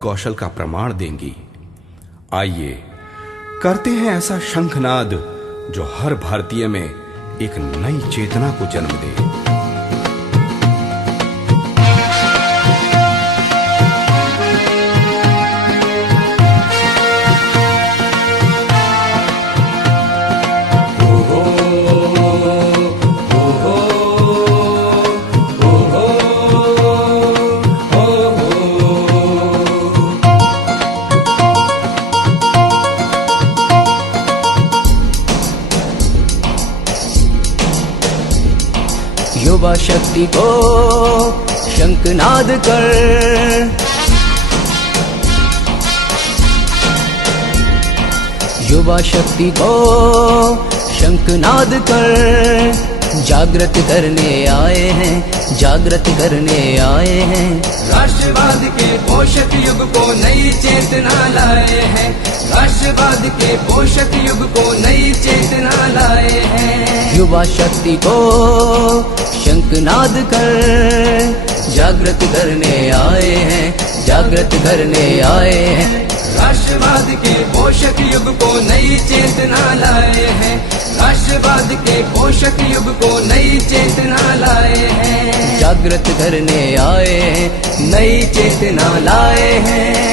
कौशल का प्रमाण देंगी। आइए करते हैं ऐसा शंखनाद जो हर भारतीय में एक नई चेतना को जन्म दे। युवा शक्ति को शंखनाद कर, युवा शक्ति को शंखनाद कर, जागृत करने आए हैं, जागृत करने आए हैं। राष्ट्रवाद के पोषक युग को नई चेतना लाए हैं, राष्ट्रवाद के पोषक युग को नई चेतना लाए हैं। युवा शक्ति को शंखनाद कर, जागृत करने आए हैं, जागृत करने आए हैं। राष्ट्रवाद के पोषक युग को नई चेतना लाए हैं, राष्ट्रवाद के पोषक युग को नई चेतना लाए हैं। जागृत करने आए हैं, नई चेतना लाए हैं।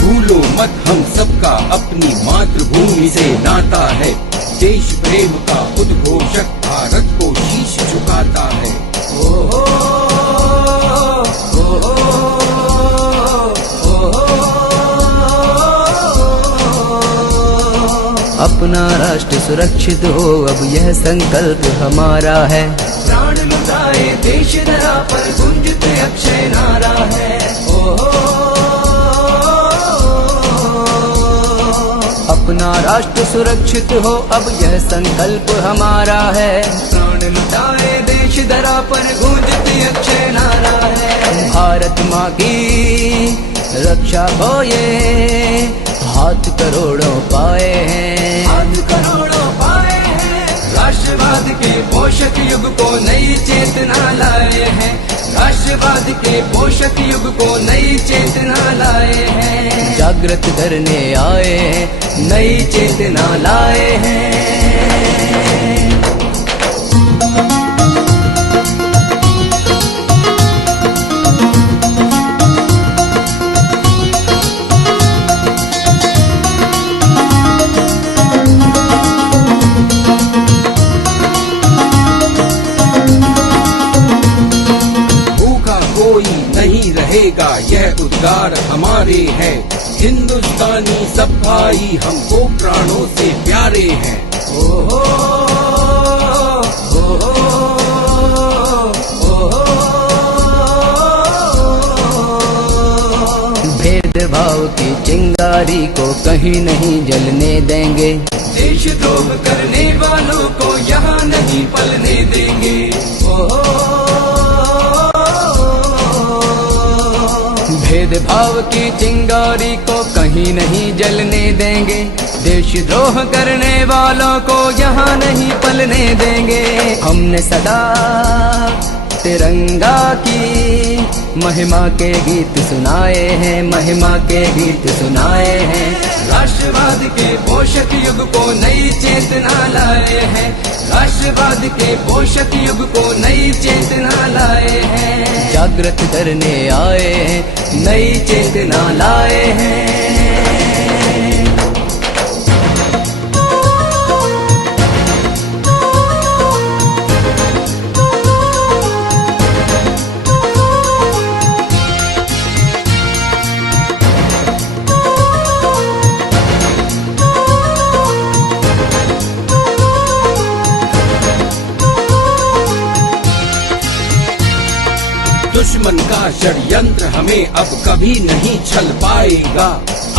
भूलो मत हम सबका अपनी मातृभूमि से नाता है, देश प्रेम का उद्घोषक भारत को शीश झुकाता है। अपना राष्ट्र सुरक्षित हो, अब यह संकल्प हमारा है। प्राण लुटाए देश धरा पर गुंजित अक्षय नारा है। अपना राष्ट्र सुरक्षित हो, अब यह संकल्प हमारा है। प्राण लुटाए देश धरा पर गूंजती अक्षय नारा है। भारत माँ की रक्षा को ये हाथ करोड़ों पाए हैं, हाथ करोड़ों पाए हैं। राष्ट्रवाद के पोषक युग को नई चेतना लाए हैं, राष्ट्रवाद के पोषक युग को नई चेतना लाए हैं। जागृत करने आए हैं, नई चेतना लाए हैं। रहेगा यह उद्गार हमारे हैं, हिंदुस्तानी सब भाई हमको प्राणों से प्यारे हैं। भेदभाव की चिंगारी को कहीं नहीं जलने देंगे, देशद्रोह करने वालों को यहाँ नहीं पलने देंगे। भेदभाव की चिंगारी को कहीं नहीं जलने देंगे, देशद्रोह करने वालों को यहाँ नहीं पलने देंगे। हमने सदा तिरंगा की महिमा के गीत सुनाए हैं, महिमा के गीत सुनाए हैं। राष्ट्रवाद के पोषक युग को नई चेतना लाए हैं, राष्ट्रवाद के पोषक युग को नई चेतना लाए हैं। जागृत करने आए हैं, नई चेतना लाए हैं। दुश्मन का षड्यंत्र हमें अब कभी नहीं छल पाएगा,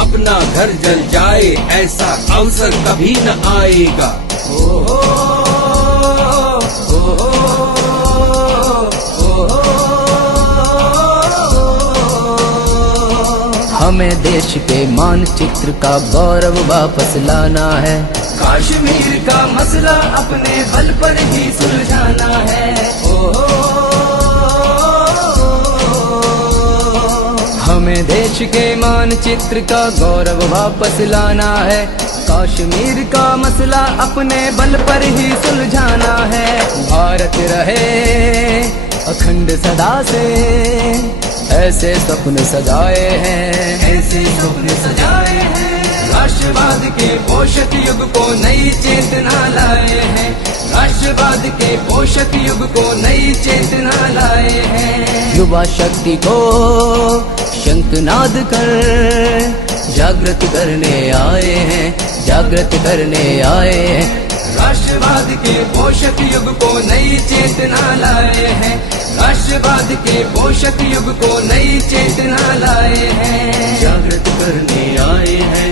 अपना घर जल जाए ऐसा अवसर कभी न आएगा। हमें देश के मानचित्र का गौरव वापस लाना है, कश्मीर का मसला अपने बल पर ही सुलझाना है। हमें देश के मानचित्र का गौरव वापस लाना है, कश्मीर का मसला अपने बल पर ही सुलझाना है। भारत रहे अखंड सदा से, ऐसे सपने सजाए हैं, ऐसे सपने सजाए हैं। राष्ट्रवाद के पोषक युग को नई चेतना लाए हैं, राष्ट्रवाद के पोषक युग को नई चेतना लाए हैं। युवा शक्ति को शंखनाद कर जागृत करने आए हैं, जागृत करने आए हैं। राष्ट्रवाद के पोषक युग को नई चेतना लाए हैं, राष्ट्रवाद के पोषक युग को नई चेतना लाए हैं। जागृत करने आए हैं,